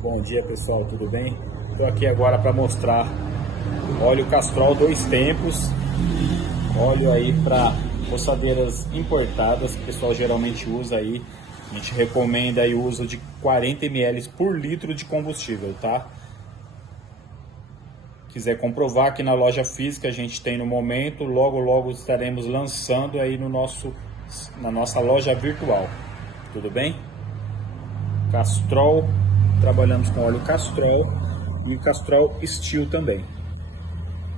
Bom dia pessoal, tudo bem? Estou aqui agora para mostrar óleo Castrol 2 tempos, óleo aí para roçadeiras importadas que o pessoal geralmente usa aí. A gente recomenda aí o uso de 40 ml por litro de combustível, tá? Quiser comprovar, aqui na loja física a gente tem no momento, logo estaremos lançando aí na nossa loja virtual, tudo bem? Castrol, trabalhamos com óleo Castrol e Castrol Steel também.